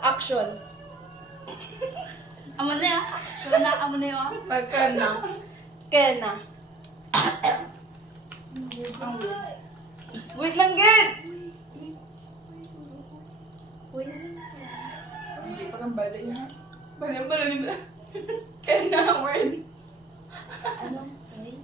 Action. Amo na ya. Action na, amo na yo. Pagkana. Kena. Wait lang, Gid! Hindi pa kang balay, ha? Balay. Kena, word. Ano? Ay?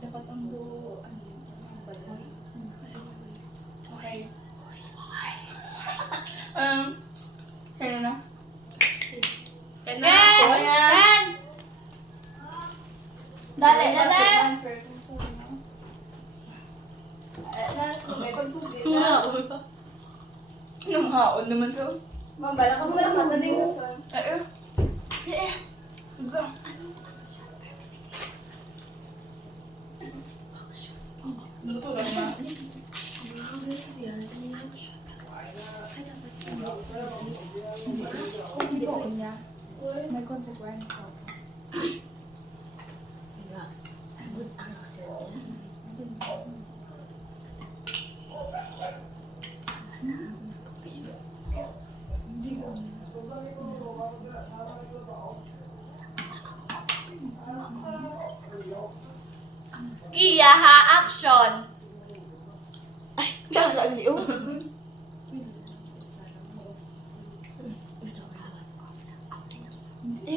Dapat ang do, okay. Kaya na? Ken! Kaya. Ken! Dali. Anong haon naman to? Mambala ka mo lang madaling sa... Ay, Lusugan na. Kung hindi ko niya, may consequence ako. Kia ha, action! Nakakaliw.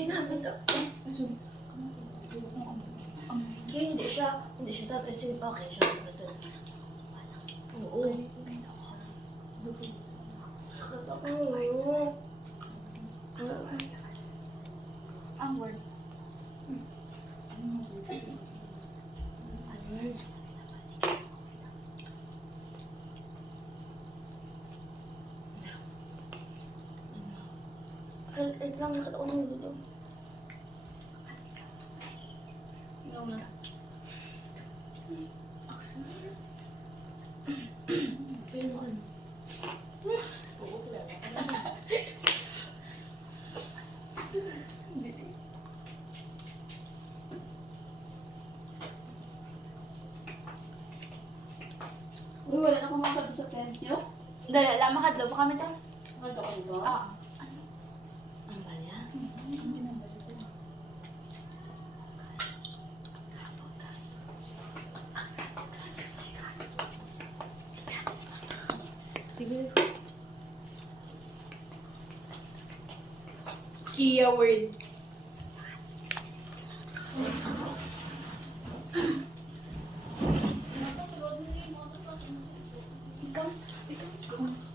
Namin kaya hindi siya tapos yung okay siya. Oo. Ang word. Ito lang nakataon mo dito. Ikaw na. Pero ano? Uy, wala na kumakado sa tent nyo? Dali, lang makadlo pa kami to. Ano ka ba? Ah. Ang balya? Sige. Kia word.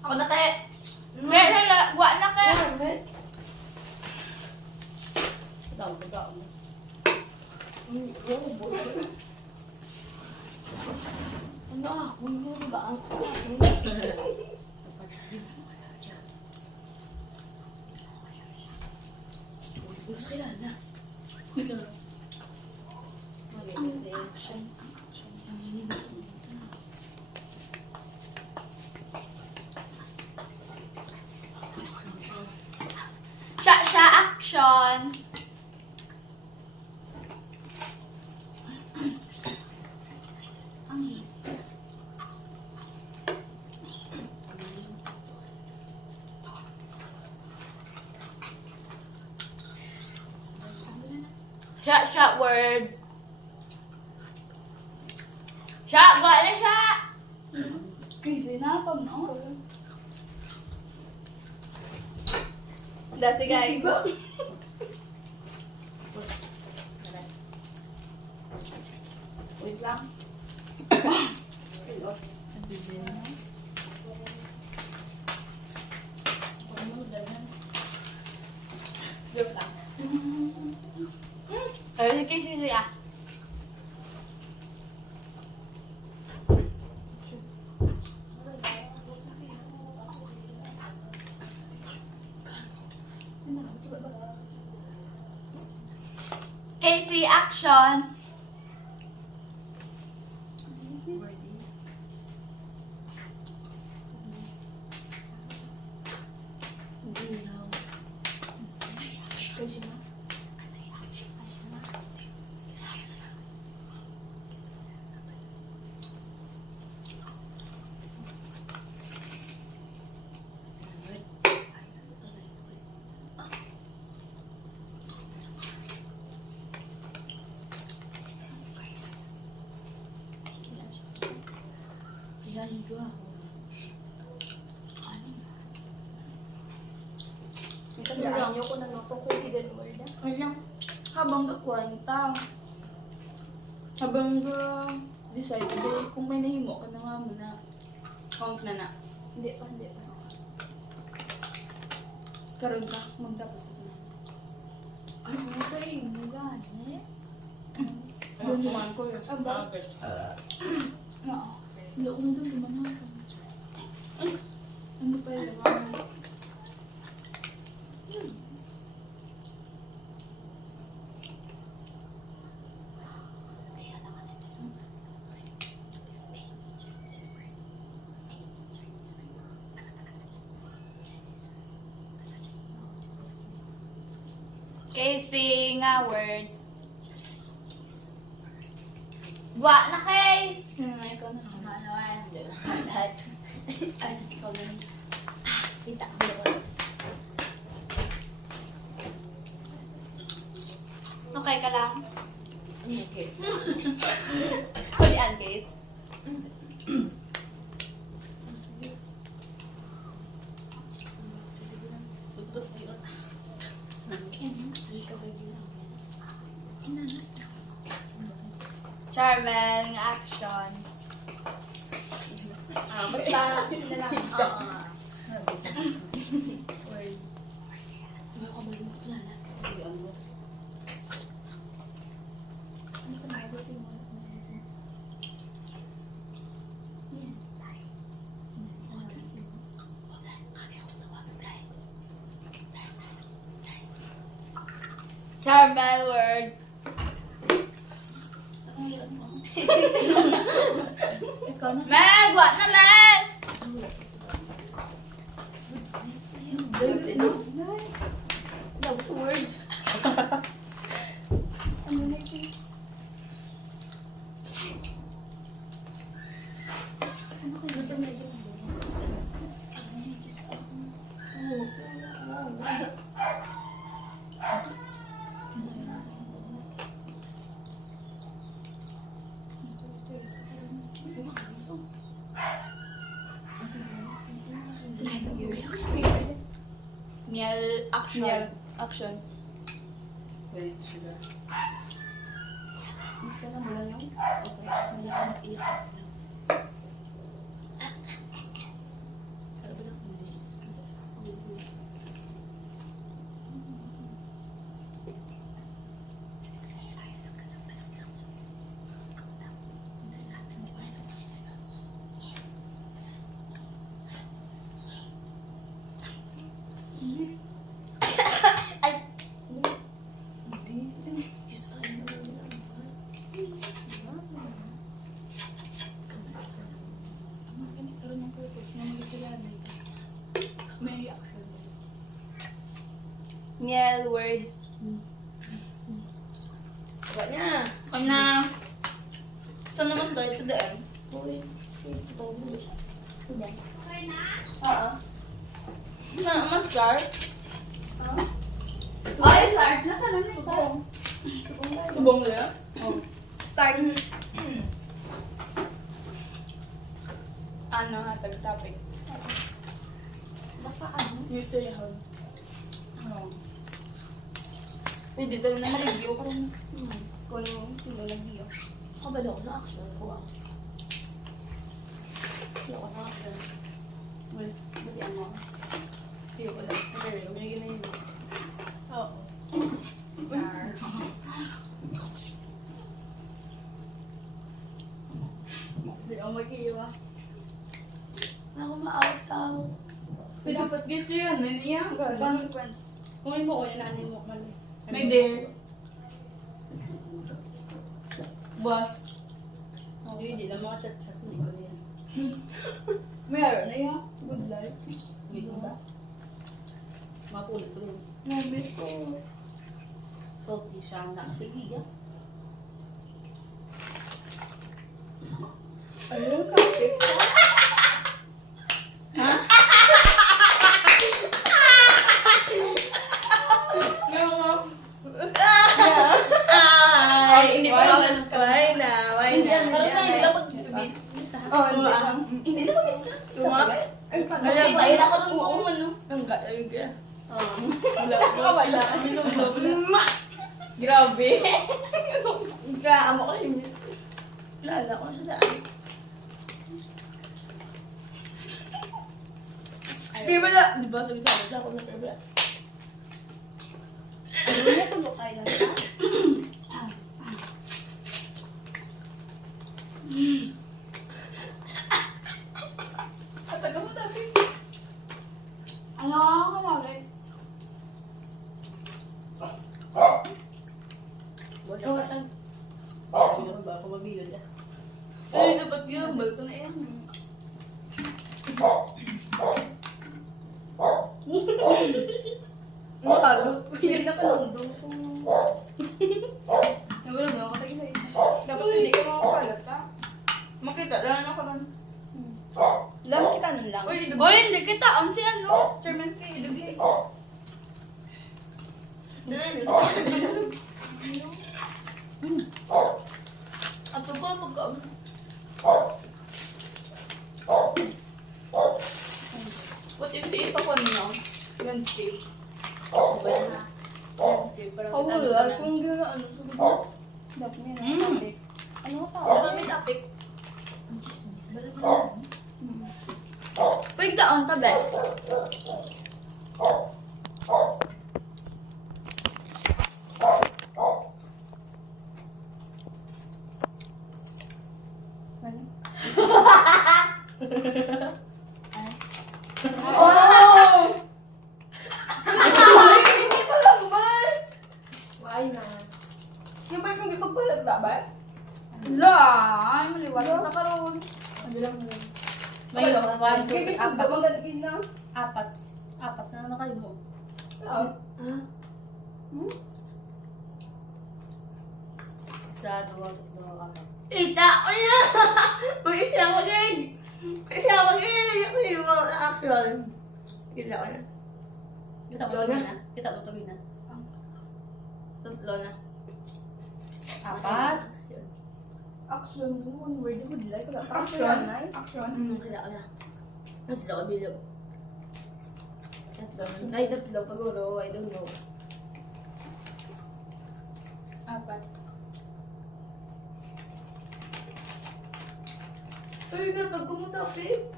Ako na kaya. Hala, wa na ka. Ano ako? Hindi ba ang mas kilala. Ang action. Siya, action. Siya, word. Siya, gala siya. Kasi na, pag no? Dasi guys. Wait lang. Joke lang. Ay, kasi siya. Casey, action! Ihaw. Pwede na. Ihaw yung dua. Tandaan niyo kung ano itong hidden word. Wait lang. Habang kakwanta. Habang decide kung may nahimo ka na nga muna. Count na na. Hindi pa. Karoon ka. Magtapos ka na. Ay, ano kayo? Mugan, eh? Ayun naman ko yun. Bakit? Oo. Hindi ako na doon lumanapan. Ay! Ano pa yun? Casey nga word. Gwa na, Case! Sino na ikaw na? Manawan. Ay, ikaw na. Kita. Okay ka lang? Okay. Hulian, Case. Sudot yun. Charmel nga action. Basta, yun na lang. Word. Ano ka ba yung maklala? Ano ka na ba si mo? Charmel word. Ikaw na. Meg! Gwa na, Meg! Love sa word. Ano na ito? Ano kayo ba medyo? Ano na kiss ako? Miel action. Miel action. Wait, sugar. Miss ka na mula yung? Okay. Mula ka nag-iyak. May action. Miel word. Wala niya. Kung na... Saan naman start to the end? Uy. Diba? Oo. Saan naman start? Ay, start na. Saan na Subong. Subong tayo. Subong lang? Start. Ano hatag topic? Baka ano? Mystery hall. Oo. Pwede daw na ma-review ko rin. Kung sino nag-view. Ako ba daw ako sa action? Ako. Wala ako sa action. Well, buti ano. View ko lang. Pero yung yun na yun. Oo. Hindi ako mag-iiwa. Ako ma-out-out. Dapat gusto yan. Naniya. Consequence. Kung mo ko yan, nanin mo mali. May dare. Buwas. Hindi lang mga chat-chat. Hindi ko na yan. Meron na yan. Good life. Hindi mo ba? Mapulit ko rin. Namiss ko. Salty siya na. Sige, ya. Ayun, kapit ka. Ay, hindi pa naman. Why na? Parang na, hindi lang pag-bibig. Oh, hindi lang. Hindi lang pag-bista. Ay, paano? Ay, baila ko nung kung ano. Ang gaig. Wala. Grabe. Amo ko yun. Lala ko sa daan. Favorite na. Di ba? Sabi sa ako na favorite. Ano niya tulog kayo lang ha? At taga mo dati. Ano ako lagi? Ikaw atan. Ano ba ako mabiyon na? Ay, dapat yun. Balto na yan. Makalot ko Hindi yun. na palang doon kung... Nawala ba ako tayo sa isa? Dapat hindi ka makakalat ha? Makita, lang ako lang. Lang kita nun lang. Uy, Uy, hindi kita. Ang si ano? Chairman K, idugi. Ato ba pagka... What if di pa ko no? Landscape. Landscape. Parang Oh, ano wala. na. Kung gano'n ano. Dapat may Mm. topic. Ano ka tawag? Dapat may topic. Wait, taon ka ba? Oh! Hindi ko lang ba? Why na? Yung ba yung ipagpalat na ba? Wala. Ay, maliwanag na karoon. Ano lang mo? May 1, 2, 3, 4. Magandang na. 4. 4 na kayo mo. Isa, dua, tatlo, apat. Ita ko na! Mag-isa ko din! Mag-isa ko din! Ako yung mga action. Kita ko na. Kita mo to gina. Kita mo to gina. Tatlo na. 4. Action. One word. Good life. Action. Action. Kita ko na. Mas sila ko bilog. Tatlo na. Ay, tatlo. Paguro. I don't know. 4. Ay, natag ko mo topic.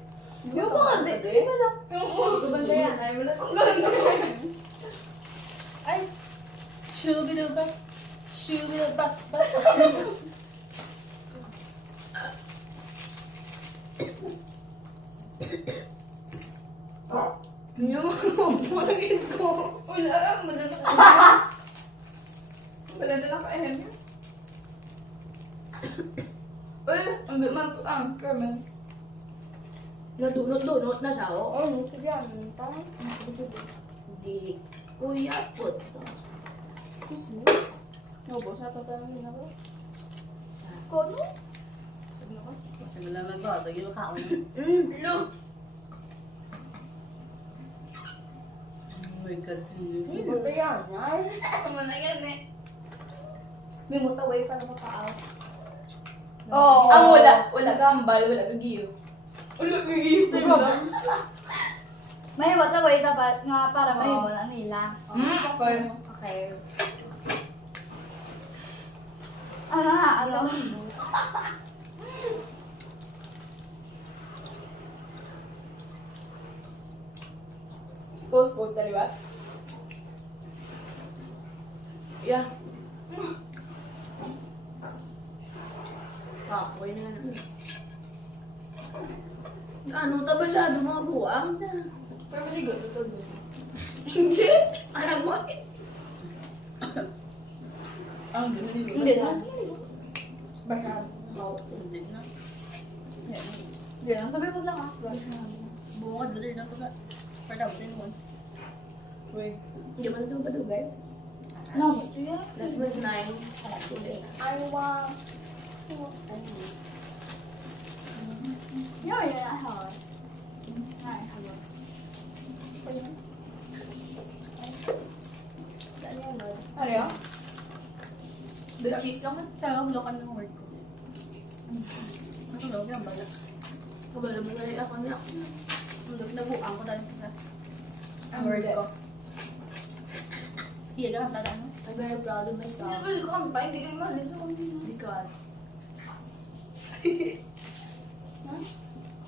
Yung mga di ba lang? Yung banda yan. Ay, wala kang ganda. Ay. Shubidubak. Shubidubak. Yung magiging ko. Wala lang. Wala lang. Wala na lang ka-ehem yun. Uy, ang bitman to ang Carmen. Nadunot-dunot na siya, oh. Oh, sige yan. Parang. Hindi. Kuya, put. Obo, sa tatanungin ako. Kono? Sabi na ko. Kasi wala magbago. Yung kaon na. Hello. Oh my God. Hindi mo pa yan. Ay, ano na yan eh. May mutaway para maka-out. Oo. Ang wala gambal, wala gagiyo. Wala gagiyo. May wataway dapat nga para may iba na nila. Okay. Okay. Ano nga? Ano? Post, di ba? Yeah. Kapoy na. Ano tabala? Dumabuang na. Pero maligo, tutod. Hindi. Alam mo? Ang maligo. Hindi na. Bayan. Oo, hindi na. Hindi lang, sabi mo lang ah. Bungad, dali na pala. Pardon, din mo. Wait. Hindi mo na ba dugay? No, ito yan. That's with 9. I want... Yun, yun, I have. I have. Ano yun? The cheese lang. Kaya ang lokan ng word ko. Matulog yan, bala. Kabalo mo na rin ako niya. Nabuang ko dahil sa ang word ko. Sige, ganun tata mo. I'm very proud of myself. Sinabi ko kami pa, hindi kayo mahal ito. Because...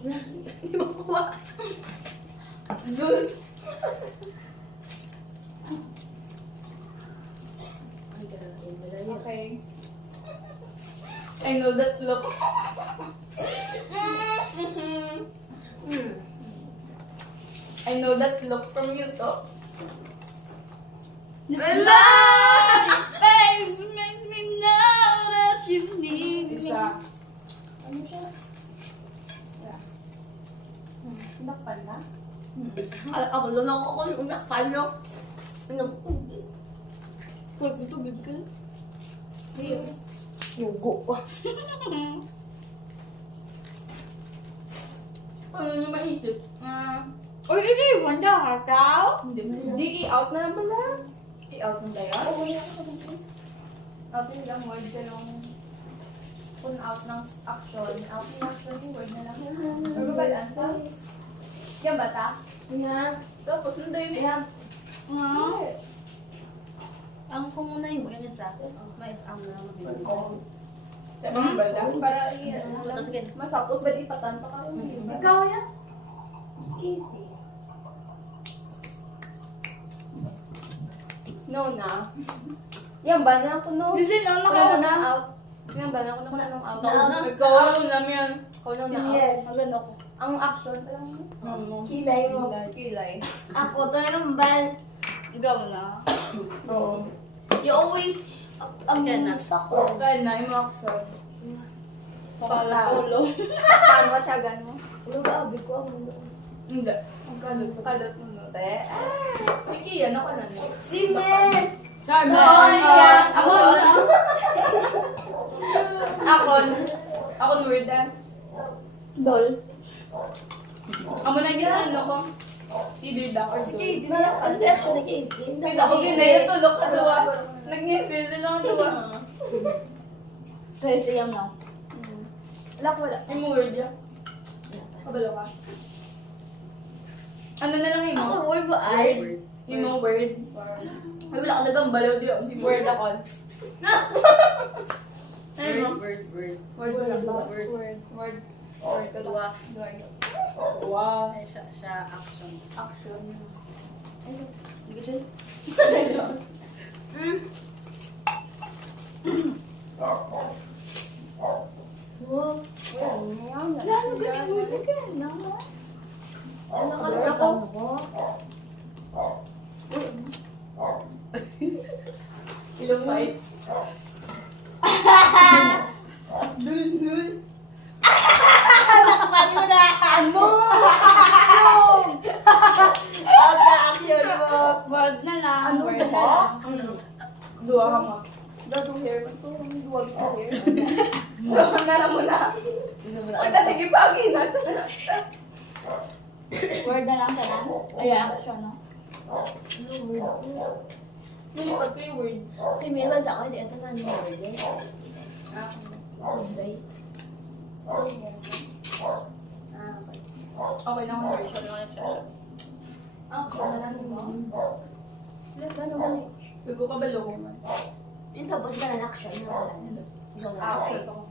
Hindi mo kuha. Good. Okay. I know that look. I know that look from you, to. Hello! Face makes me know that you need me. Isa. Ano siya? Nakpan na? Ako doon ako kung nakpan nyo. Huwag mo tubig ka. Yugo. Ano nyo maisip? Uy, ito yung wanda ka tao? Hindi, i-out na naman na. I-out mo tayo? Oo, wala ka ba? Out yung lang word ka nung pun out ng action. Out yung action yung word na lang. Ano ba yan? Yan ba ta? Yan. Tapos, nandun yun. Yan. Nga. Ang kumunahin mo, yan yung sa akin. May ang na naman bibig. Tama ba lang? Para iyan. Tapos again. Masapos, ba't ipatanta ka? Ikaw yan? Easy. No na. Yan ba na ako no? Kasi no, Wala nakauna. na out. Yan ba na ako na nung out? Nauna. Ikaw lang yan. Ikaw lang Si na out. Miel. Maganda ko. Ang action lang. No. Kilay mo. Kilay. Ako, ito yung ban. Ikaw na. Oo. You always... Ikaw na. Sako. Kaya na yung action. Pakala ulo. Paano mo, tiyagan mo? Ano ba, abi ko ang mundo? Hindi. Kalot mo no, te. Sige, yan ako na. Si Mel! Carmen! Ako na. Ako word ah. Dol. Amo na ginano ko. Either that or Si do. Casey na lang. Ano reaction ni Casey? Hindi ako ginay tulog ka duwa. Nag-ngeses sila ang duwa. Kasi yung no. Wala. Ay mo word ya. Kabalo ka. Ano na lang Ako, mo? word ba ay? Yung mga word. Ay wala ka nagambalaw di ako. Si Word ako. Ay mo? Word. Word lang ba? Word. Word. Word ka Dua. Wow. Ay, siya action. Action. Hindi ka dyan. Wow. Ano ganyan word na ka? Nakalala ko. Ilong fight. Dul. Nakapalimutan mo! Action mo. Word na lang. Ano Word ba? na lang. Dua ka mo. Dado hair mo to. Duwag ka hair. Duwag na lang muna. Huwag na tigipagi natin. Word na lang sana. Ay, action, no? Nilipat ko yung word. Kay Melvin, ako hindi ito man yung word eh. Day. Okay lang ang word. Action na lang mo. Gano'n ba ni? Huwag ko kabalo ko man. Yung tapos ka na action na wala. Action ako.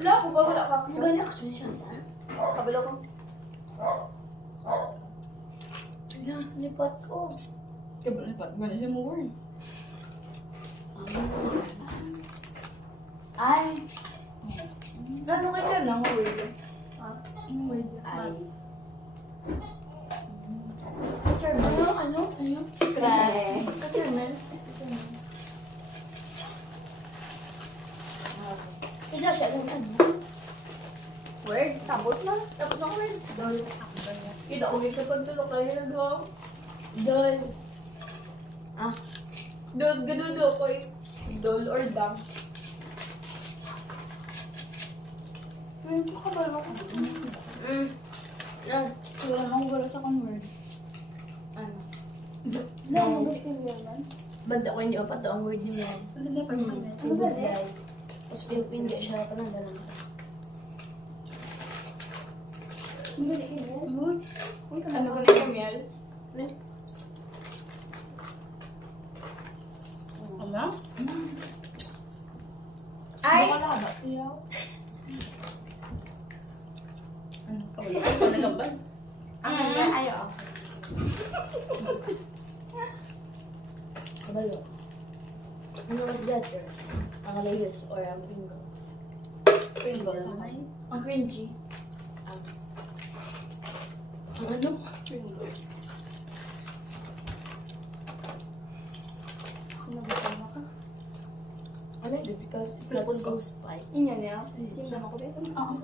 Wala ko ba? Wala ka. Gano'n action siya sa? Kabalo ko. Ala, lipat ko. Lipat. Gano'n siya mo word. Ay. Gano'n kayo ka lang word. Word. Ay. Ano? Cry. Kasi Word, tapos na. Tapos ang word. Dol. Kita ko dito pagtulog kayo na doon. Dol. Doon, ganun doon ko eh. Dol or dam. Word, makabalo ka. Wala nang gala sa conword. Ano? Lang, mabitin yan. Banda ko hindi pa to ang word niya. Ano ba Mm. Ano ba yan? Tapos Philippine di siya pa nang dalang. Ano ba yan? Mood. Uy, Ano ko na yung miel? Ano? Ay! Wala ba? Iyaw. Ano? Ay, ko nagambal. Ang kanya, ayaw. Kabalo. Ano mas better? Ang layers or ang bingo? Pringles. Ay. Ang cringy. Ang ano? Pringles. Nagkasama ka. I like it because it's not so spicy. Inya niya. Yung dama ko dito. Oo.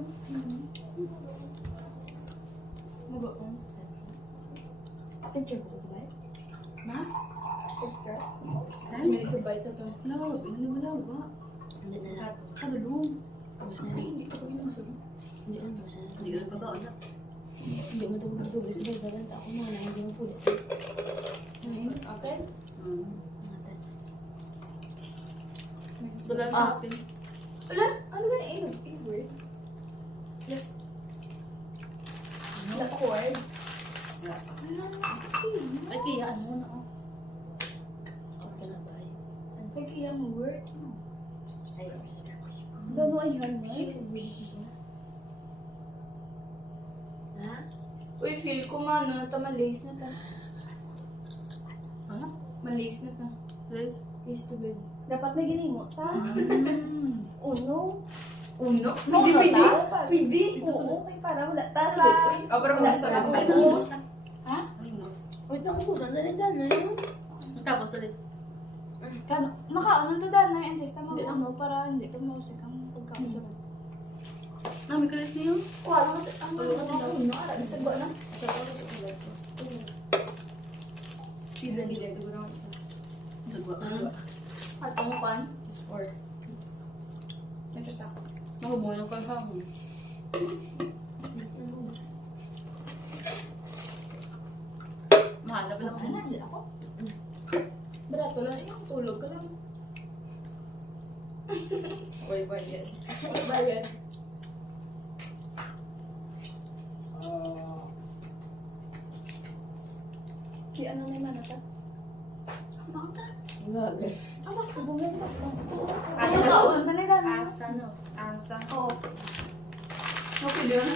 Mago ko. Picture ko sa ba? Ma? Picture. Mas may isubay sa to. Wala ba? Hindi na lang. Kalulong. Tapos na rin. Hindi ko ginuso. Hindi lang. Tapos na Hindi rin. ko pag na. Hindi mo tugog-tugog sa baga. Ako mga na hindi mo pulit. Okay? Wala Ah. sa akin. Wala? Ano ba yung word? Naka-word. Ay, kiyaan mo na. Okay lang tayo. Nag-iyang word. Ayos. Gano ay yan na? Ha? Uy, feel ko man, ano to, malays na to. Ha? Malays na to. Yes. Is to bed. Dapat na ginimo ta. Uno. Uno? Uno ta? Pwede. Oo, okay, para wala ta Sabi sa... ko, uy. Oh, pero Wala gusto sa lang. mga Ay, unos. Ha? Unos. Wait lang ko. Saan na rin dyan? Ayun. Tapos ulit. Kano, makaano to dahil na yung testa Hindi mo para hindi to mausik ang pagkakas. Nami kalis niyo. Wala mo, ang uno, ara, nasagwa na. Season nila, ito ko naman isa. Sagwa. At ang pan. Or. Nagtatak. Mahumulong kang hahon. Mahal na ba Ano naman? na ako? Barato lang, yung tulog ka lang. Uy, bayad. Bayan. Di ano may manata? Gagas. Ang baka bumili ba? Oo. Asa? Ano kaon? Dali dali. Asa, no? Asa. Oo. Okay, di ba na?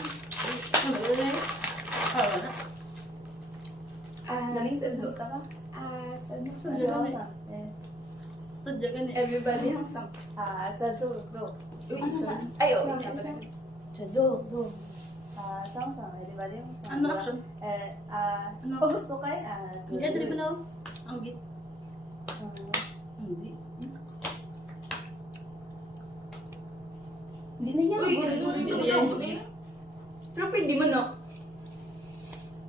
Ano ba na? Pawa na? Galing sa duta ka. Sadya ka na. Everybody has some. Sa dulo. Uy, Ano isa. ba? Ay, oo, Ano isa ba? pa rin. Sa do. Sang-sang, di ba din? Ano action? Ano? Pag gusto kayo, Hindi, dali ba na? Ang git. Hindi. Hindi na yan. Uy, Guri-guri. hindi yan. Pero pwede mo na.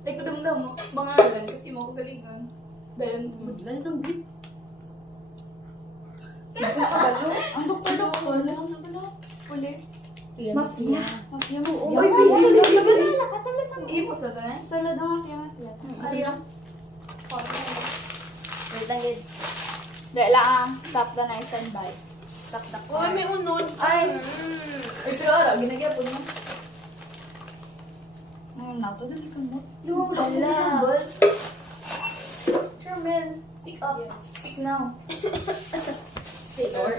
Like, madamdam mo, mga alam, kasi mo ko galingan. Dahil, Dahil sa git. Kabalo. Ang doktor-doktor. Wala. Pulis. Mafia. Mafia mo. Uy, Uy, pwede. pwede. Wala ka talaga sa hindi mo sa tanan. Salad ng mafia. Asa na? Wait lang, gid. Dahil lang, stop the nice standby. Stop the car. Uy, may unod. Ay! Ay, pero ara, ginagya po naman. Ngayon na, ito dali ka mo. Wala ko Ala. number. Sherman, speak up. Speak now. Say or.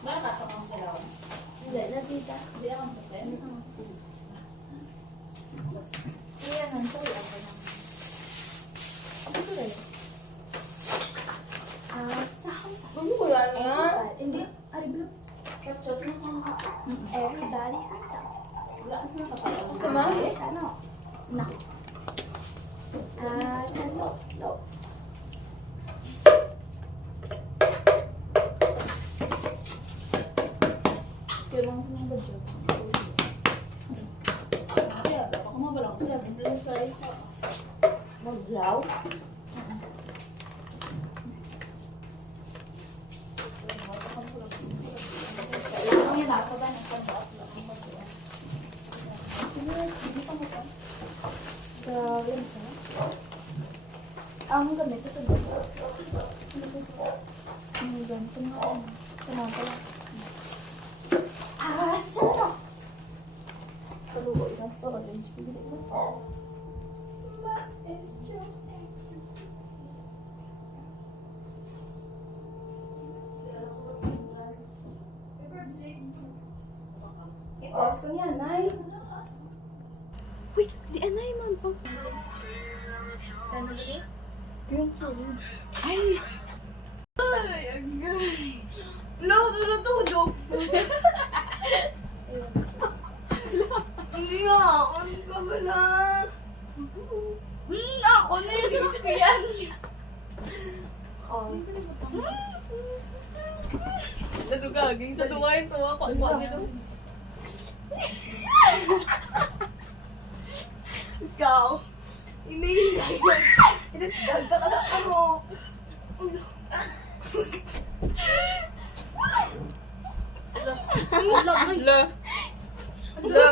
Bakit ako ang kailangan? Hindi na, tita. Hindi ako ang sakit. Kaya nang sorry ako na. Ako ko rin. Saham. Wala nga. Hindi. Ari ba? Ketchup na kung everybody has it. Wala ka sa kapaya. Tama? Ano? Na. Salo. No. Kaya bang Ang budget. Kaya, baka mabalang ko siya. Plus size. Maglaw? Ang yan ako ba? Nagpag-up lang. Hindi pa mo pa. Sa Winsa? Ang gamit ito ba? Ang ganito nga. Kamata lang. Ah, sarap! Kalubo, isang storage. Bigyan mo. I-pause ko niya, Nay. Uy, di anay man pa. Ano ba? Yung solid. No, tutulog. Hindi nga, ano ka ba na? Ako na yung sasakyan. Oh. Nadugaging sa duwain to. Ako nito. Ikaw, iniingay ko. Inagdagda ka na ako. La. La.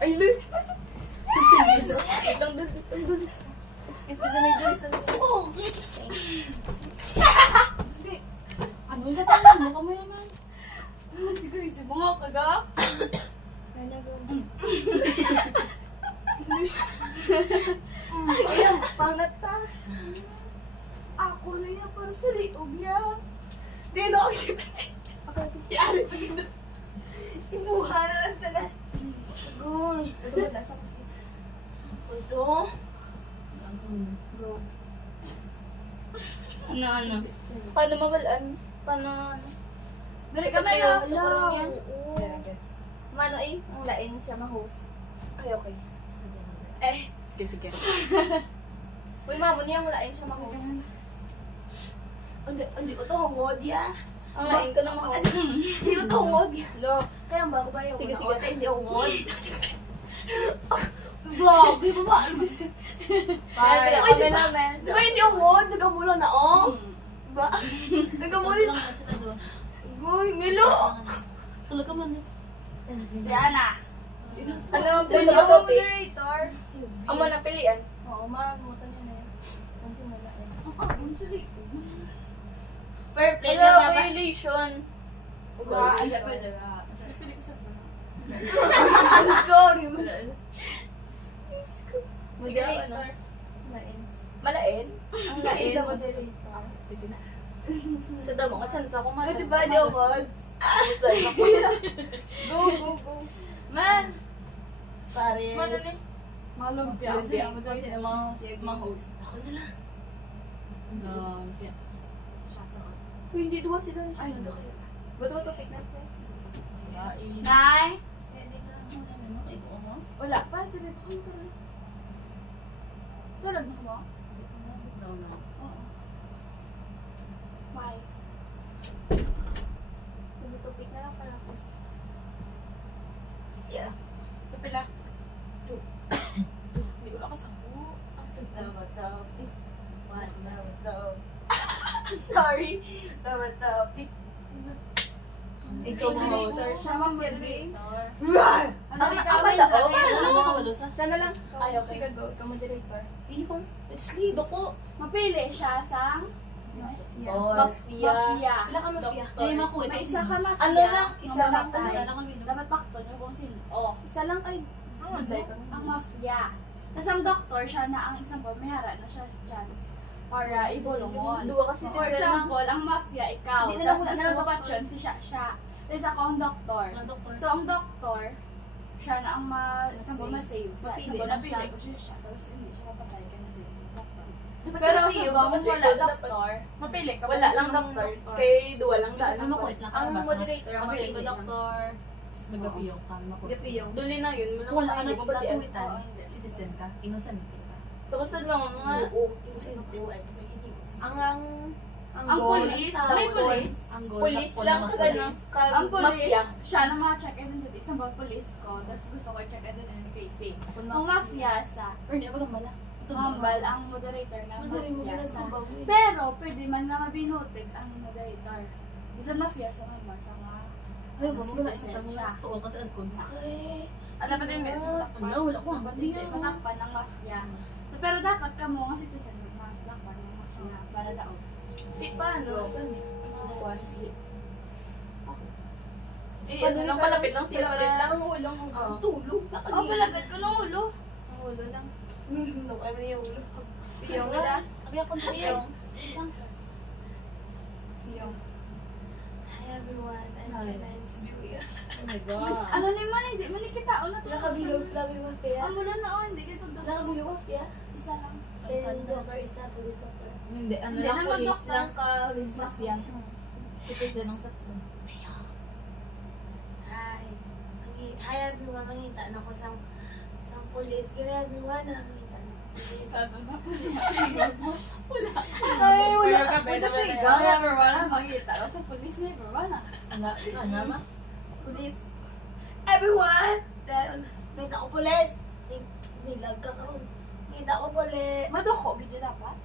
Ay, la. Wait lang dun. Excuse me, dun. Ano yung natanong mo? Kamayaman. Sige, si mga kaga. Ayan, pangat ta. Ako na yan para sa liog niya. Di na ako isip. Yari pa dito. Imuha na lang tala. Agoy. Ito ba nasa Ito. Ano? Paano mabalaan? Paano ano? Dali ka na Ay, yun. gusto ko lang yan. Mano eh, ang lain siya ma-host. Ay, okay. Sige. Uy, mamo niya, ang lain siya ma-host. Hindi ko to hungod ya. Ang lain ko naman ako. Hindi ko to hungod ya. Lo, kaya ang bago ba yung Sige. Hindi hungod. Grabe, baba. Ay, Ay, kami diba? namin. Di ba hindi hungod? Nagamula na oh. Diba? Nagamula na. Goy, Milo. Tulog ka man. Diana. Ano ang Sino pili ang ako? moderator? Ang mo napilian? Oo, mamutan niya na yun. Ang simula eh. Ang sali. Fair play Hello, na ba? violation. Ba, ala pa diba? I'm sorry. Moderator. Lain. Malain? Ang lain na moderator. Sa damo ka chance ako man. Ay, diba, di hungod? Gusto ay ako. Go. Man. Paris. Madali. Malumpia. Sino mga host? Ako na lang. Lumpia. Kung hindi duwa sila. Ay, hindi ko. Ba't topic natin? Nay? Ano? Wala pa. Telephone ka na. Tulog na mo? Bye. Tubig na lang pala. Yeah. Kapila. Hindi ko nakasampu. Sorry. Topic. Ikaw Moderator host. siya, moderator. Roar! Ang Ikaw nakakata ba? ko. Ano mo kawalusa? Siya na lang. Ayaw ko. Sige, go. Ikaw moderator. It's lido ko. Mapili siya sa Mafia. mafia. Pila ka mafia? Ay, makuha. May isa ka mafia. Ano lang, isa lang Isa tayo. lang kami. Dapat pakto nyo kung sino. Oh, isa lang ay ang mafia. Tapos ang doktor, siya na ang example, may hara na siya chance para ibulungon. Duwa kasi For si Sir na. example, ang mafia, ikaw. Hindi nila Tapos muna ang na doktor, si siya. Tapos ako ang doktor. So, ang doktor, siya na ang example, ma-save. Sa Mapili example, lang napili siya. ko siya. Tapos hindi siya mapatay ka na save sa doktor. Dapat Pero yung sa iyo, bang kasi wala ikaw dapat- doktor, Mapili ka. Wala lang doctor. Kay duwa lang daan. Ano makuha lang Ang moderator, ang Mapili ko mapili. doktor. Magapiyong ka. Gapiyong. Duli na yun. Kung wala ka Hindi mo ba diyan? nagpapatuwitan, Oo, hindi. citizen ka, innocent ka. Tapos lang mga Oo. inusin. Ang Ang police, may police. Ang goal. Police takbo lang ng mga ka na. police. Ang police, Mafia. siya ng mga check identity. Isang bang police ko, tapos gusto ko i-check identity ng Casey. Ang mafia sa Or di, wag mala. Hambal ang moderator ng Madali mo mafia na sa. nagkubaw. Pero, pwede man nga mabinutig ang moderator. Bisan mafia sa mga sa mga Ay, mo Sige, na sige. siya mo tuwa ka sa aircon. Okay. dapat yung may patakpan. Wala, wala ko. Hindi patakpan ng mafia. So, pero dapat ka mo ang citizen ng patakpan ng mafia para daog. Di paano? Makakuha. Eh, Paano ano lang, ka- palapit lang sila. Palapit lang. Ang ulong. Oo. Tulog. Oh, palapit ko ng ulo. Ang ulo lang. No, kaya mo na yung ulo. Piyong Wala. na. Agay ako ng Piyong. Yung. Hi everyone, I'm Hi. Kenan's Beauty. Oh my God. Ano ni man, hindi man kita. Ano to? Nakabilog ko kaya. Ang mula na, hindi kita doon. Nakabilog ko kaya. Isa lang. And doctor isa, police doctor. Hindi, ano Hindi lang, naman police doktor. lang ka. Mafia. Citizen ng tatlo. Hi. Hi everyone, nangita na ko sa police. Good everyone, nangita na. Sabi na. Ay, wala ka. Wala Kasi siga. ikaw, number one, makita ko sa police, number one. Ano ma? Police. Everyone! Nangita ko police. Nilag ka karon. Nangita ko police. Madoko, gidyo dapat.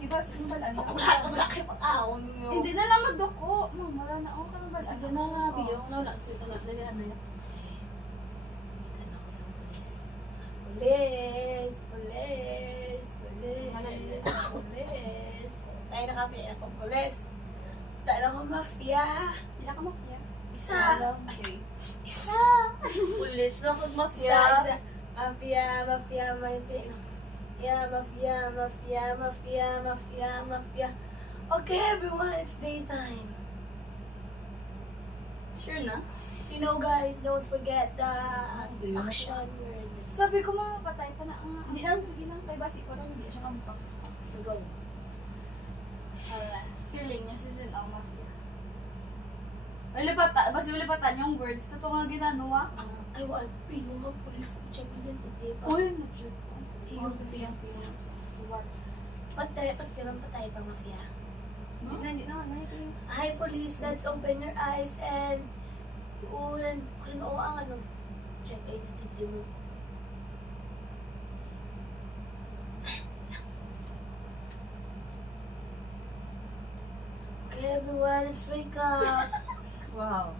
Iba, sumbalan na. Wala ko laki pa taon mo. Hindi na lang madoko. Wala na ako kang Sige na nga, biyong. Wala. Sige na. Dali, ano yan? Nangita na ako sa police. Police! Police! Police! Police! Tayo na kami ako, police. Tayo na ko mafia. Pila ka mafia. Isa! Okay. Isa! Police lang kung Isa! mafia. Isa! Mafia! Mafia! Mafia! Mafia! Mafia! Mafia! Mafia! Mafia! Okay, everyone, it's daytime. Sure na? You know, guys, don't forget the action word. Sabi ko mamapatay pa na ang... Hindi lang, sige lang. Kay basi ko lang, hindi siya kampak. Go. Wala. Feeling niya si Zen ang mafia. Basta ulipatan yung words. Totoo nga ginanuwa. Ay, wala. Pino nga, police ko check identity pa. Uy, na-check. Yung What? patay pa mafia. Hindi na. Hi, police, let's open your eyes and sino ang ano? Check identity mo. Okay, everyone, let's wake up. Wow.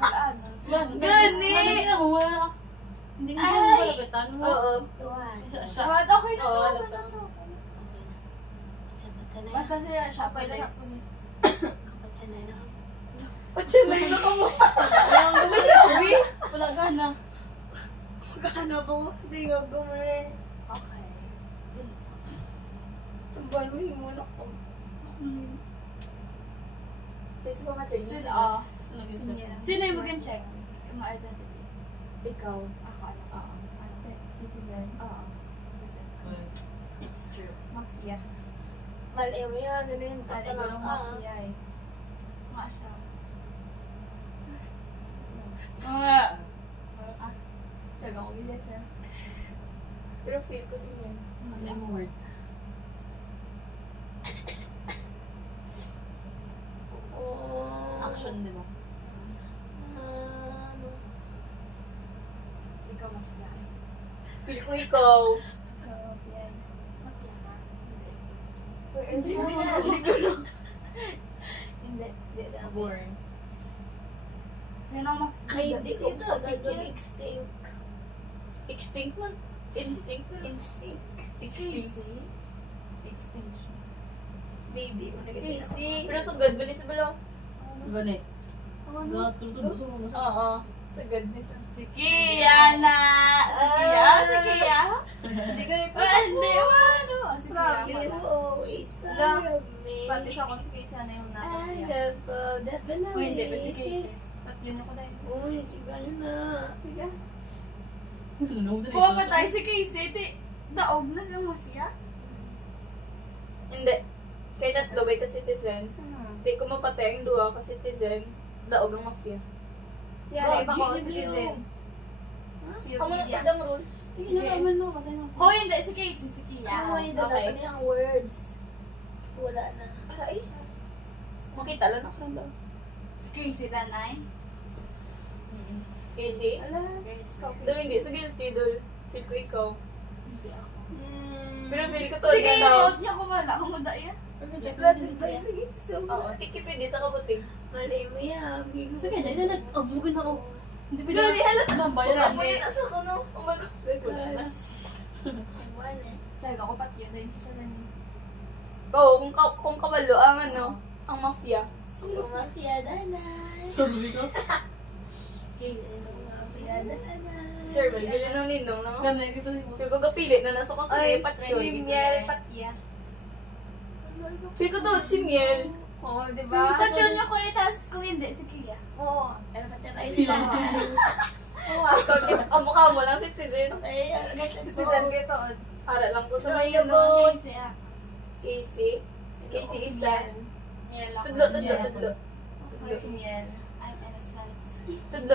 Wala na. Gani! Hindi na mo, wala na. Hindi na mo Ay! malapitan mo. Oo. Tuwan. Siya. What? Okay na to. Oo, Okay alam na ko. to. Okay na. Isa pa tanay. Basta siya, siya pa Okay lang. lang. Patsanay na. Patsanay na ka mo. Ang gabi na, Ubi. Wala ka na. Magkano po? Hindi nga gumay. Okay. Tumban mo yung muna ko. Kasi pa ma-check niya Sino? sila. Sino Sino yung mag-check? Yung mga identity. Ikaw. Ako, ano? Oo. Citizen. Oo. It's true. Mafia. Mali mo yan. Ano yun? Ano Tatanang yung ka. mafia eh. Mga siya. Mga. Tiyaga ko gila siya. Pero feel ko si Mel. Mali mo word. Oh. Action, di ba? Ano? Ikaw mas na. Feel ko ikaw. Mafia ka? Hindi ko na. Hindi. Hindi. Born. Sino ang mafia? Kay hindi ko sa gagawin extinct. Extinct man. Instinct man. Instinct. Extinct. Casey? Extinction. Baby. Ano naging Casey. Pero so good, bilis sa balaw. Gani. Tutubos mo mo sa... Oo. Sa good, bilis. Si Kia na! Si Kia? Si Kia? Hindi ganito. Hindi, ano? Si Kia. Promise. You always Lang. proud of me. Pati sa akong si Casey sana yung I nakakaya. love definitely. Uy, hindi ba si Casey? At yun ako dahil. Uy, siguro na. Sige. Kung patay si Casey, daog na siyang mafia? Hindi. Kaya tatlo ba ka citizen? Hindi ko mapatay ang duwa ka citizen. Daog ang mafia. God, iba ko ang yun citizen. yun. Kamu na tagdang rules. Sige. Kung hindi, si Casey, si Kia. Ano yung dalawa Okay. niyang words? Wala na. Ay. Makita lang ako daw. Si Casey Danay. Casey? Ala. Dol, hindi. So guilty, Dol. Feel ko ikaw. Hindi ako. Pero feel ko to. Sige, i-mute niya ko wala. Kung madaya. Sige, so Oo, tikipin din sa kabuting. mali mo yan. Sige, dahil na nag-abugan ako. Hindi Dol, di halata. Bayaran Ako yung nasa ko, no? Oh my God. Because I want it. Tsaka ako pati yun. Dahil siya lang yun. Oo, kung kabalo, ang ano, ang mafia. Sino mafia danay? Sabi ko. Sino mafia danay? Sir, bagilin ng ninong, no? Ganun, kita mo. Feel ko kapilit na nasa ko sa may patsyon. Patia. Feel ko to, si Miel. Oo, diba? Sa tune niya ko eh, tapos kung hindi, si Kia. Oo. Ano ka tira sila? Ikaw, kamukha mo lang, citizen. Okay, guys, let's go. Citizen ko ito. Para lang ko sa Sino may yung ano. vote? Casey ah. Casey. Casey isa. Miel ako. Tudlo. Si Miel. I'm innocent. Tudlo.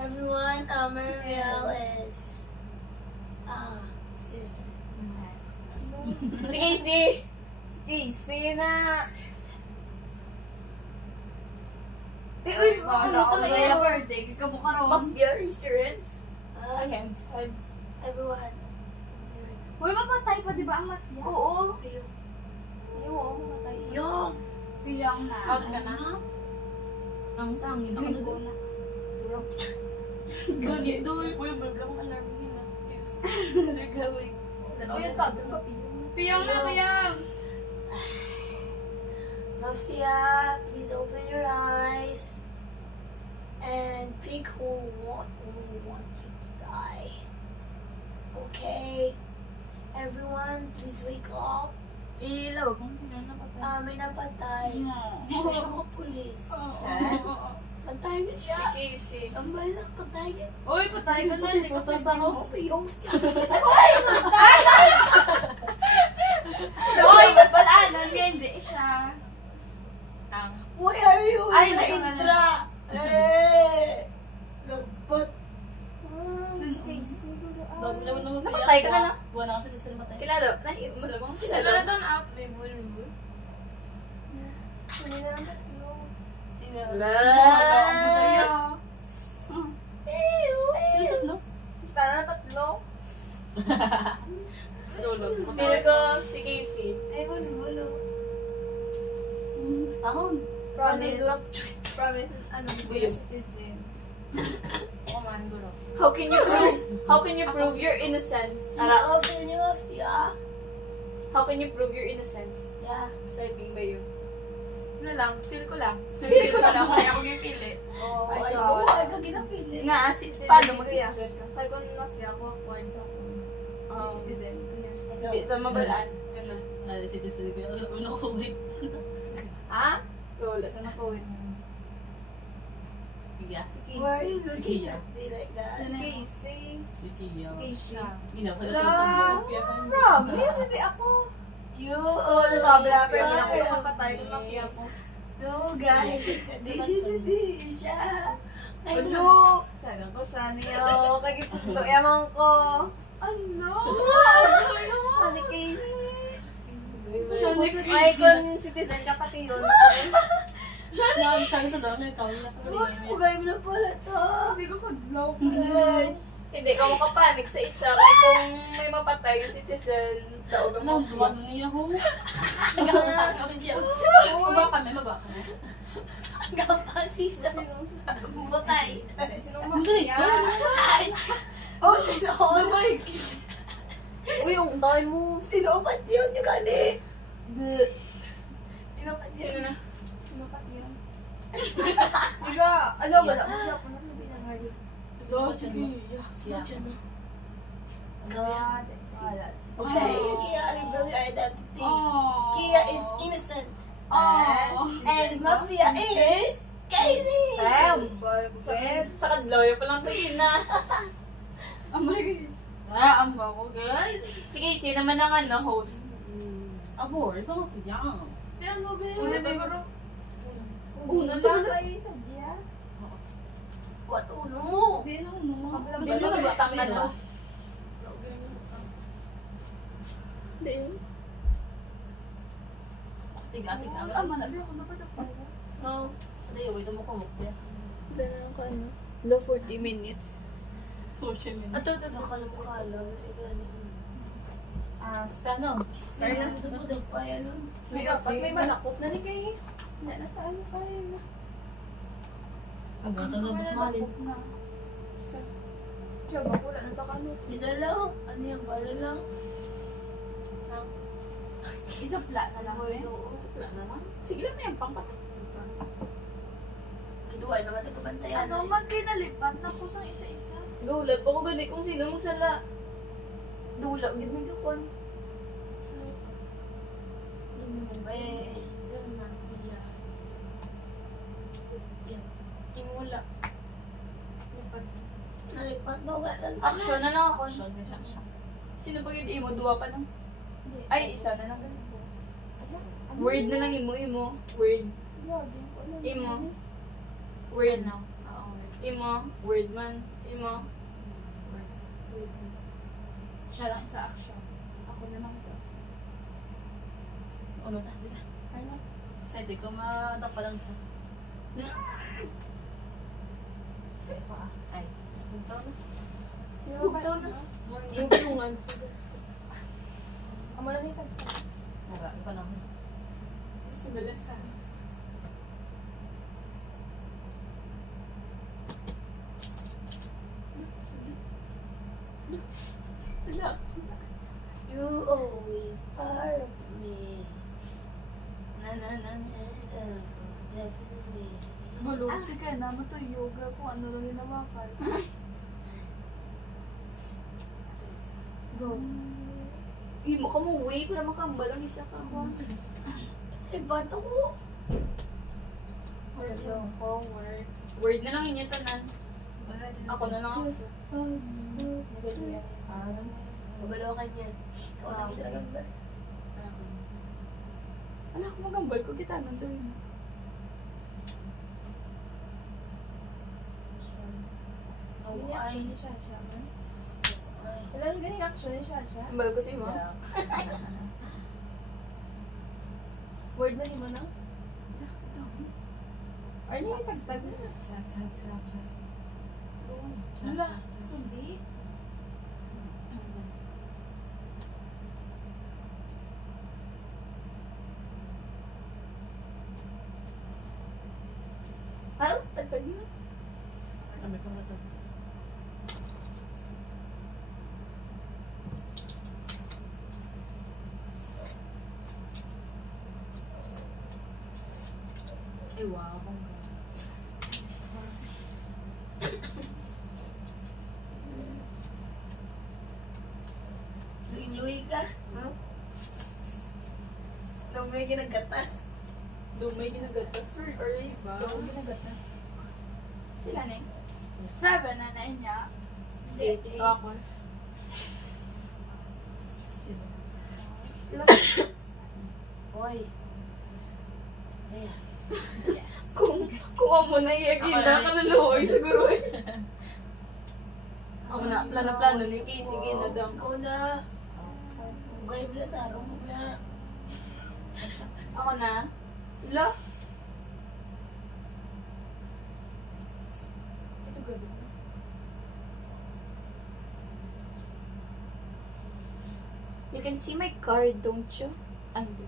Everyone, Mariel is sis. Si Casey. Si Casey na. Uy, Ano pa na yung birthday? Kamukha ron. Mafia, resurrents. Uh, Hands. everyone. Uy, mapatay pa di ba ang mafia? Oo. Ayun. Oo, mapatay. Yung! Piyang na. Out ka na. Ang sangin. Ako Green na na. Gagi, Dol. Uy, maglang alarm nila. They're going. Uy, ang tabi ko. Piyang na, piyang! Mafia, please open your eyes and pick who want you to die. Okay? Everyone, please wake up. Ilaw, kung sino napatay. May napatay. Siya siya police. Oo. Patay na siya. Si Casey. Ang basa, patay na. Uy, patay ka na. Hindi ko sa Oh, yung siya. Uy, balaanan. Hindi siya. Why are you Ay, in the naku, intra? Eh! Lagpat. Napatay ka na, no? Wala kasi sa matay. Kilala. Malamang Sila kilala. na doon out. May bulbul. Wala. Sino tatlo? Tara na tatlo. Tulog. Feel ko si Casey. Ay, bulo. Basta ako. Promise. Promise. Ano, Uy. citizen. Commando ro. How can you prove your innocence? Sino open yung mafia? How can you prove your innocence? Yeah. Serving ba yun? Ano lang, feel ko lang. Feel ko lang, kaya ako gipili. Oh, Ay, ay, ikaw. ay, ka ginapili. Nga, paano Kuya. mag-citizen ka? Pag kung mafia ako, acquired sa ako. Citizen. Kuya. Hindi ito mabalaan. Ganun. Ay, citizen ko. Ano ko, wait. Ha? Wala sa nakawin. Kiya. Why are you Si looking Kia. at me like that? Casey. Si Kiya. Casey. Ginaw, sa La! gatong Promise, hindi ako. You Oh, nagkabla, pero inspire hindi ako kapatay ng me. mafia ko. No, guys. Hindi siya. Ay, Ano? Sagang ko siya niyo. Kaya gitlo, yaman ko. Ano? Ano Casey? Siya ni Ay, kung citizen ka pati yun. Sabi sa dami, ikaw na. Bugay mo na pala to. Hindi ko kaglaw. Ay, Hindi ka makapanik sa isa. Kaya kung may mapatay yung citizen, daog ang Ano, mafia. buwan niya ho. Magawa kami, magawa kami. hanggang pa sisa. Butay. Sinong Ang galing. Ay! Oh, no. Uy, yung dahil mo. Sinopat yun yung gani. Sinopat Sino yun. na? Sige, ano, wala mo na po na sabihin ng Harley. Sige. Siya. God, Okay, Kia reveal your identity. Oh. Kia is innocent. Oh. And Mafia is Casey. Sa kadloy pa lang ito na. Oh my God. Ah, ang bako, guys. Sige, sino naman ang ano, host? Abor, so yan. Diyan mo, babe. Una, babe. Una Wala lang. kayo sa diya. What uno mo? Hindi na, no. Gusto mo nagbatang na to? Hindi. natin ang manabi ako na pa dapat. No. Sa dayo, ito mo kumok. Wala na ako ano. Low 40 minutes. Social media. Ato, ito. Nakalukalo. Sana. Kaya lang ito daw pa yan. May apat, may malakot na rin kayo. Wala na tayo kaya na. Ang ganda na mas malin. Tiyaga, wala na takanot. Hindi na lang. Ano yung bala lang? Isapla na lang eh. Wala naman. Sige lang na yung pangpat. Ito ay naman tagabantayan. Ano man kayo nalipat na po sa isa-isa. Dulap ako gani kung sino magsala. Dulap, gid mo yun. May... Imula. Nalipat mo ka lang. Action na lang ako. Action na siya. Sino ba yun? Imo, duwa pa lang. Ay, isa na lang. Word na lang imo. Word. Imo. Word. Imo. Word man. Imo. Siya lang isa action. Ako na lang isa. Ano ta sila? Ano? Sa hindi ko madapa lang sa. Ay. Ito na. Bugtaw na. Morning. Yung Amo lang ito. Nara, iba na. Sibalasan. You always part of me. Definitely. Malulog si Ken, naman to yoga kung ano lang hinawakan. Go. Imo ka mo way para makambal ang isa ka ko. Eh, ba't ako? Forward. Word na lang inyo tanan. Ako na lang ako. Kabalaw ka niyan. Ikaw lang yung nagamba. Ala ako magambal ko kita nandun. Ako ay... Alam mo ganing action ni Shasha? Ambal ko si mo. Word na mo na? Ay, niya tagtag na. Wala. Sundi. Parang tagtag na. Kami pa nga to. Ay, wow. Luy-luy ka. Nung may ginagatas. Dumay ginagatas or iba. Ginagata. Sila na eh. 7 na na niya. Eight. Ito ako. Oy. Ayan. Kung amo na iyagina ka na luhoy siguro eh. Amo na, plano-plano ni Casey ginadam. Una. Ugay bila tarong bila. Ako na. Ila? Ito gabi. You can see my card, don't you? Under.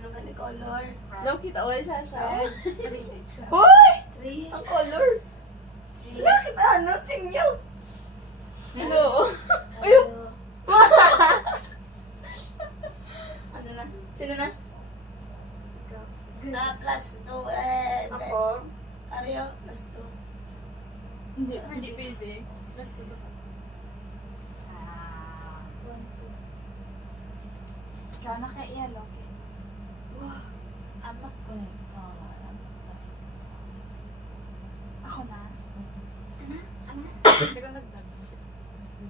Ano ka ni color? Daw kita ko siya siya. Red. Hoy! 3. Ang color! 3. Nakita ano? Sinyo! Hello! Ay! Ano na? Sino na? Plus 2. Ako? Aryo, plus 2. Hindi. Hindi pwede. Plus 2 ka. Ikaw na kay Yellow. Amat ko eh. Ako na. Hindi ko nagdag.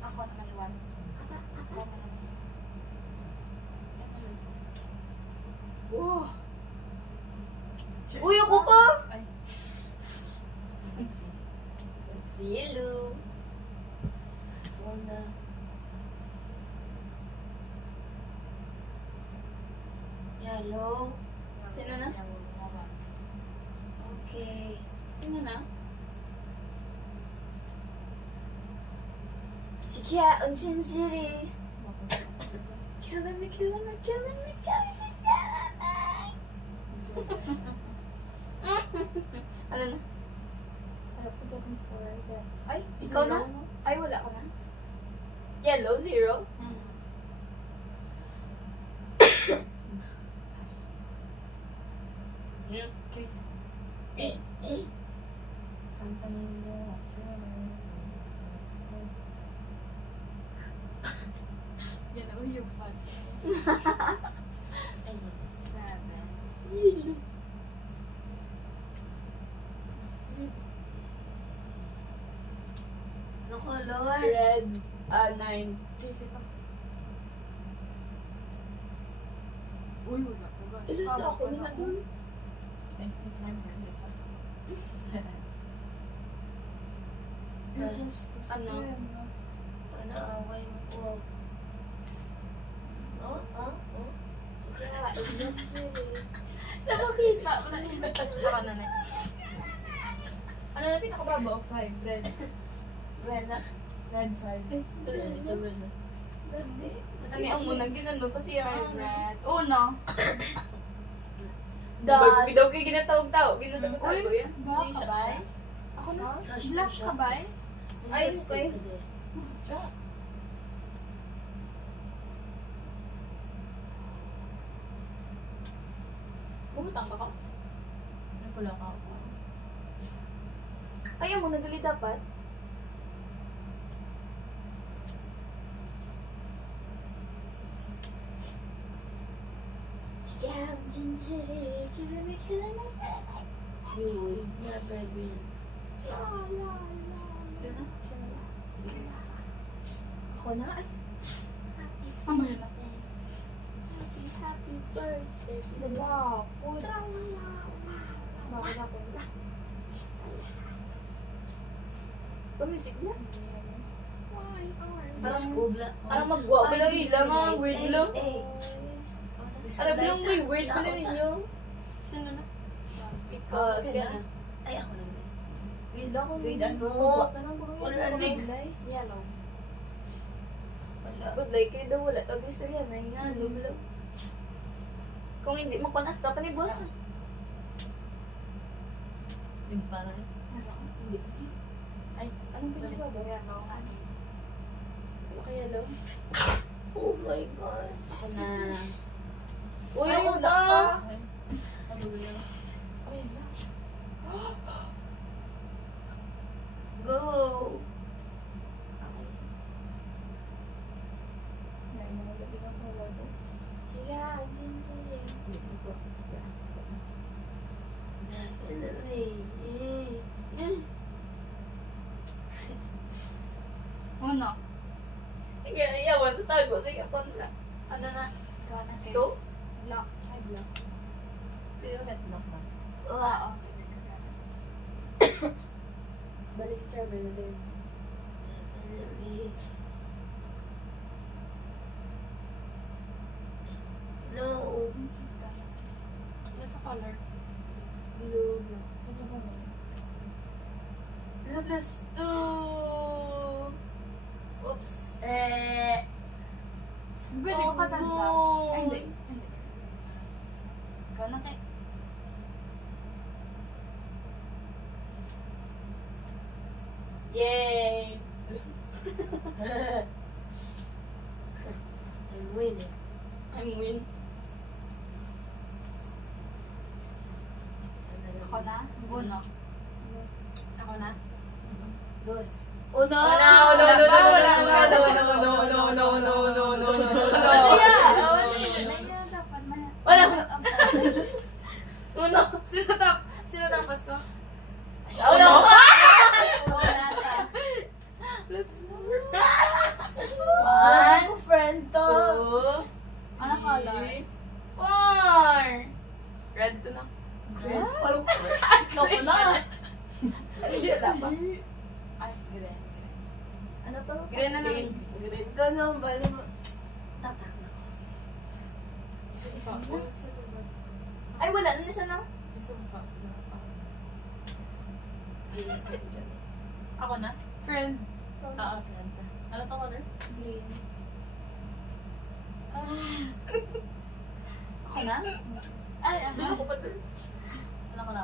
Ako naman 1. Ako naman. Wow! Uy, ako pa! Ay. Hello! Una. Hello? Sino na? Okay. Sino na? Sige, unsin siri. Killing me, killing me, killing me, killing me, killing me. Ano na? Harap ko daw kung 4. Ay, Ikaw na? zero. Ay, wala ka na. Yellow, 0. Tantanin mo. Yan na yung fun. 7. Ano color? Red, 9. Tracy pa. Uy, wala ko ba? Ilan sa ako na dun? Ano? Ano away mo po? Oh? Sige, unsin siri. Nakakita. Baka na na. Ano na pinakababa? 5. Red. Red na. Red 5. Hindi. Ano yung muna ginano? Kasi yung Red. Uno. Das. Bidaw kayo ginatawag-tawag. Ginatawag ko Uy, yan. ba ka ba? Ako na? Black ka ba? Ay, okay. Bumutang ka ka? Napula ka ako. Kaya mo, nagali dapat. Sige, unsin siri. Killing me, killing me, killing me. You will never win. Ako na ay. Mamaya na. Happy birthday. Diba? Bakit ako? Pamusik na. Discobla. Parang mag-guwapo lang ila mga weird lang. Alam Discobla. lang may weird pa na ninyo. Sino na? Ikaw, sige na. Ay, ako na. Read ako. Read ano? Wala na. 6. Yellow. Wala. Good like kayo daw wala. Tawag gusto yan. Ay nga, lublo. Kung hindi, makunas ka pa ni boss. Yung pala. Hindi. Ay, anong pinili ba ba? Yellow. Wala kaya daw? Oh my God. Ako na. Uy, Ay, ako wala na! ka. Ay, na. Go. Sige, Jin, Definitely. Uno. Sige, iyawan sa tago. Sige, kontra. Ano na? Ikaw na. Kate. 2? Black. Ay, black. Pero met na ka. Wow. Oo. Bali si Trevor na din. Definitely. No. Ito color. Blue, black. Loveless 2! Oops. Pwede ko Oh, katanda. no. Ay, hindi. Hindi. Ikaw na kay. Yay! I'm winning. I'm win. Ako na. Uno. Ako na? Dos. Oh no! Oh, no, no, no, no, no, no, no, no, no, no, no, no, no, no. Ano yan? Wala yan. Dapat na yan. Wala. Uno. Sino tapos ko? Uno. Wala sa. Plus 4. One 1, ko friend to. 2, Ano color? 4. Red to na. Parang ikaw ko na. Hindi, wala pa. Ay, green. Ano to? Green na naman. Green ka na. Bali mo. Tatak na ko. Ikaw. Ay, wala na isa na. Isa pa. Ako na? Friend. Oo, friend. Ano to color? Green. Ako na? Ay, ano ko pa dun? Ano ko na?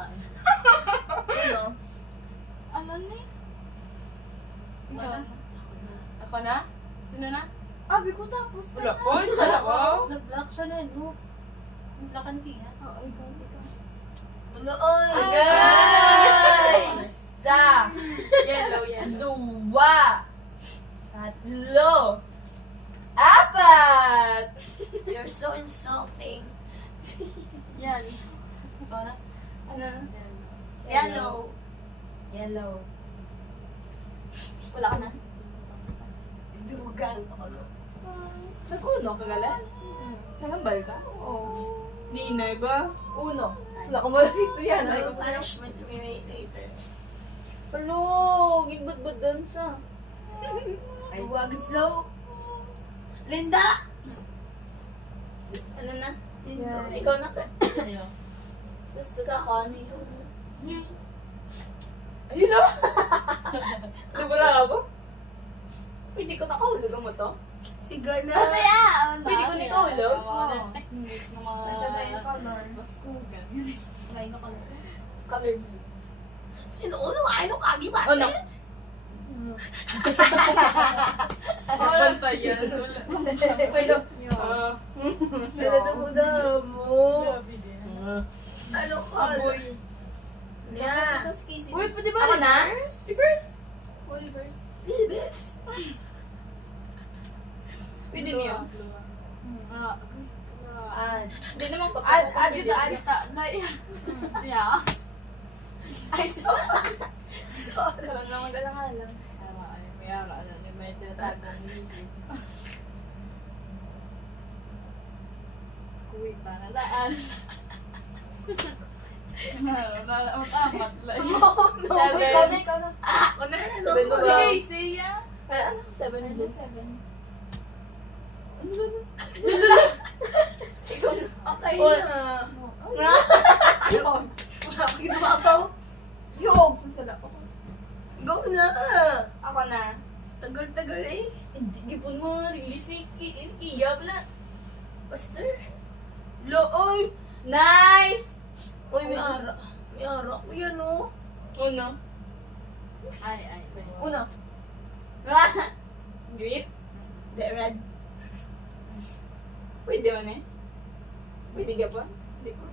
Ano? Ano ni? Ako na? Sino na? Abi ko tapos Wala ko, isa ako. Na-block siya na, no? Na-blockan niya. Oo, ikaw. Uloy! Guys! Isa! Yellow. Dua! Tatlo! Apat! You're so insulting. Yan. Para? Ano? Yellow. Yellow. Wala ka na. Dugal. Nag-uno ka galan? Nagambal ka? Oo. Ninay ba? Uno. Wala ka mo lang istorya. No punishment later. Palo, gigbud-bud doon sa. Huwag flow. Linda! Ano na? Linda. Ikaw na ka. Ano yun? Basta sa ako, ano yun? Ayun na! Nabara ka ba? Pwede ko nakahulog mo to? Sigana. Masaya! Pwede ko nakahulog? Mga technique ng mga... Ito na yung color. Baskugan. May na color. Color blue. Sino uno? Ay, no kagi ba? Oh, no. Wala pa yan. Pwede. Ano na mo na mo? Grabe din. Ano ka? Aboy. Yeah. Tapos Casey. Uy, pwede ba? Ako na? Reverse. Oh, reverse. Bibis. Pwede niyo. Add. Hindi naman pa. Add yun na. Yeah. Ay, so. Parang naman galang-galang. May ara. May tinatagong hindi. Kuwi pa na daan. Matamat lang. Seven. Ikaw na. Ako na. Seven ba? Okay, siya. Ano? Seven blue. 7. Okay Oh. na. Wala akong ginawabaw. Yog! Sansala ko. Go na. Ako na. Tagal-tagal eh. Hindi gipon mo. Release ni Iya pala. Basta. Looy. Nice! Uy, may ara. May ara ko yan oh. Uno. Ay. Uno. Green? The red. Pwede mo na eh. Pwede ka pa? Hindi ko.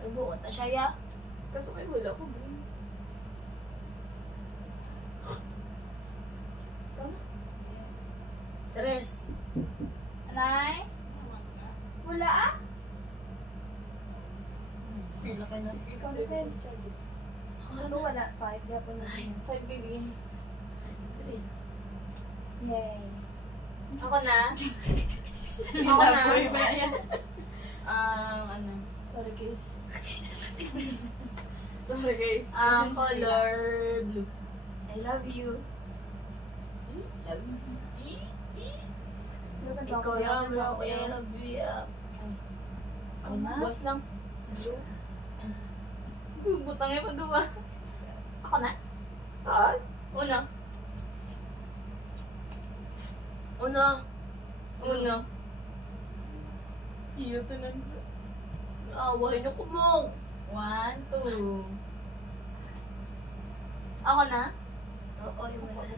Ay, buot na siya ya. Kaso kayo wala ko green. Tres. Anay? Wala ah? Wala ka na. Ikaw na friend. Ano wala? 5. Dapat na. Five green. Yay. Ako na. Ako na. Ano? Sorry guys. Sorry guys. Color blue. I love you. Love you. Ikaw yan. Wala ko yan. Love you ya. Ako na. Boss lang. Butang yung pagduwa. Ako na. Uno. Una. Uno. Iyo tanan. Away na ko mo. 1, 2. Ako na. Oo, yung wala.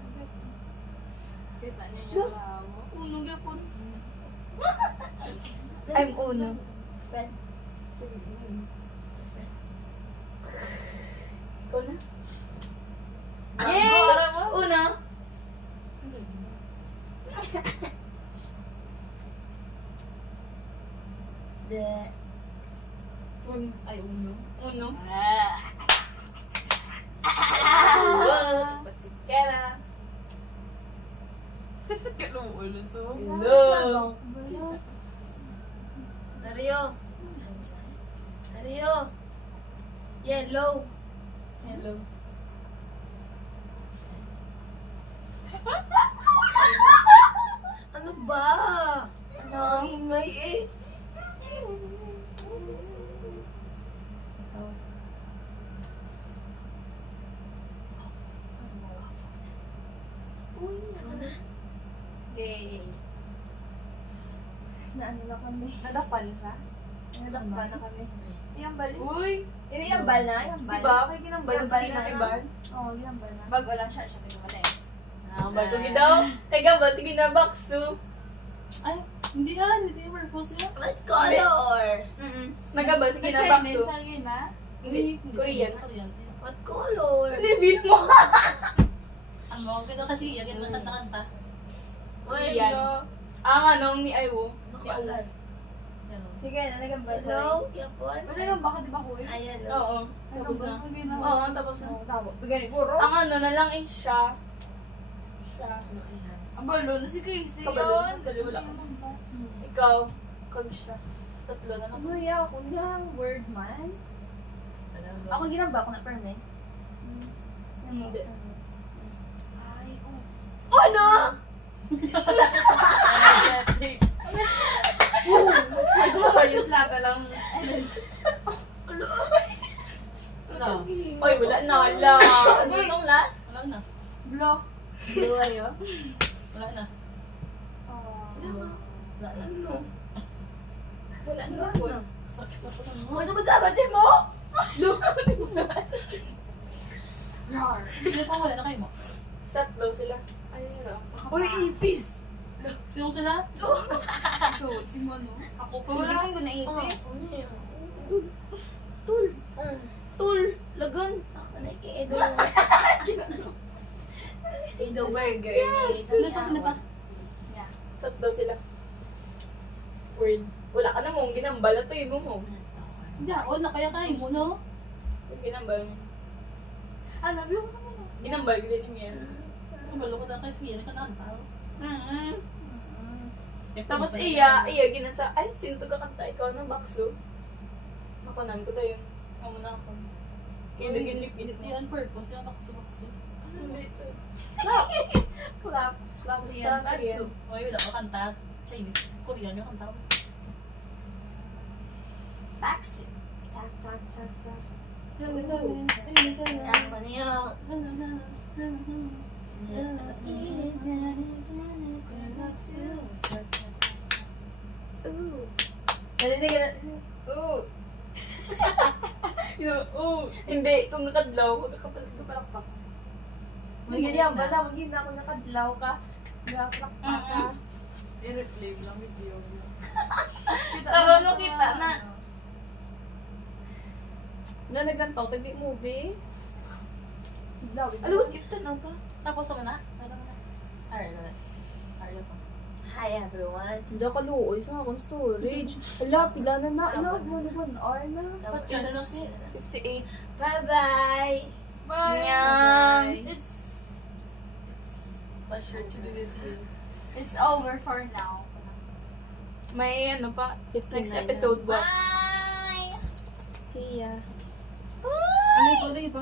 Kita niya yung bravo. Uno gapon. I'm uno. Friend. Ikaw na. Yay! Uno. De. Ay, uno. Uno. Ah. Patsikera. Kaluulo so. Hello. Dario. Dario. Yellow. Hello. Ano ba? Ano ang ingay eh? ano na kami. Nadakpan na. Nadakpa na kami. Iyambal. Uy! Iyambal na, iyambal. Diba? Kaya ginambal yung Iyambal pati na. ng iban. Oo, iyambal na. Bago lang siya pinumala eh. Bago ni daw. Teka ba? Sige na, bakso. Ay, hindi yung purpose niya. What color? Nagaba, sige na, Chinese, bakso. sige na. Hindi, Korean. Korean. What color? Reveal mo. Ano, ganda kasi, yan ang kanta-kanta. Wait, Yan. no. Ang anong ni Aiwo. Ano color? Sige, nalagambal. Hello? Yapon? Wala lang, baka di ba ko eh? Ayan, no. Oo. Tapos na. Oo, tapos na. Tama. Bigyan ni Puro. Ang ano na lang is siya. Siya. Ang balo na si Casey Kabalo. yun. Kabalo, wala. Ikaw. Kag siya. Tatlo na lang. Uy, ako lang. Word man. Ako ginamba ko na perme. Hindi. Ay, oh. Ano? Energetic. Ayos lang ka lang. Ano? Oy, wala na. Wala. Ano yung last? Wala na. Block. Dua yun. Wala na. Wala na. Wala na ako. Ano ba dapat siya mo? Rar. Hindi pa wala na kayo mo. Tatlo sila. Ayun yun. Uli ipis. Sino sila? So, si Mano. Ako pa. Wala kang guna Oh, ipis. ano yun? Tul. Ah, Tul. Lagan. ako nag-i-edo. Edo burger ni Sino pa? Sino pa? Tatlo sila. Word. Wala ka na mong ginambal. Ito yung mo. Hindi, o na kaya kayo mo, no? Ginambal. Ano, view ko naman. Ginambal. Ganyan niya. Kabalo ko na kayo. Sige, nakanta. Tapos iya ginasa. Ay, sino to kakanta? Ikaw na bakso. Ako nan ko tayo. Ako na ako. Kaya repeat Hindi mo. on purpose. Yung bakso-bakso. Clap. Clap Sa Korean. Oy, wala ko kanta. Chinese. Korean yung kanta. Taxi. Tak, tak, tak, tak. Ano Ako niyo. Narinig ka na. Oo. Hindi, kung nakadlaw, magkakapalit ka palakpak. Magiging bala, magiging ako nakadlaw ka. Gaplak pa ka. I-replay lang video. Pero no kita na. Na naglantaw, tagli movie. Dawit. Ano ba gift na ba? Tapos naman na? Ano na? Alright. Alright pa. Hi everyone. Hindi ako luoy sa akong storage. Ala, pila na na. Ala, mo na 1 hour na. Ba't yun na lang siya? 58. Bye-bye. Nyang. It's pleasure to be with you. It's over for now. May ano pa, 59 next na. episode ba? Bye. See ya. Ano yung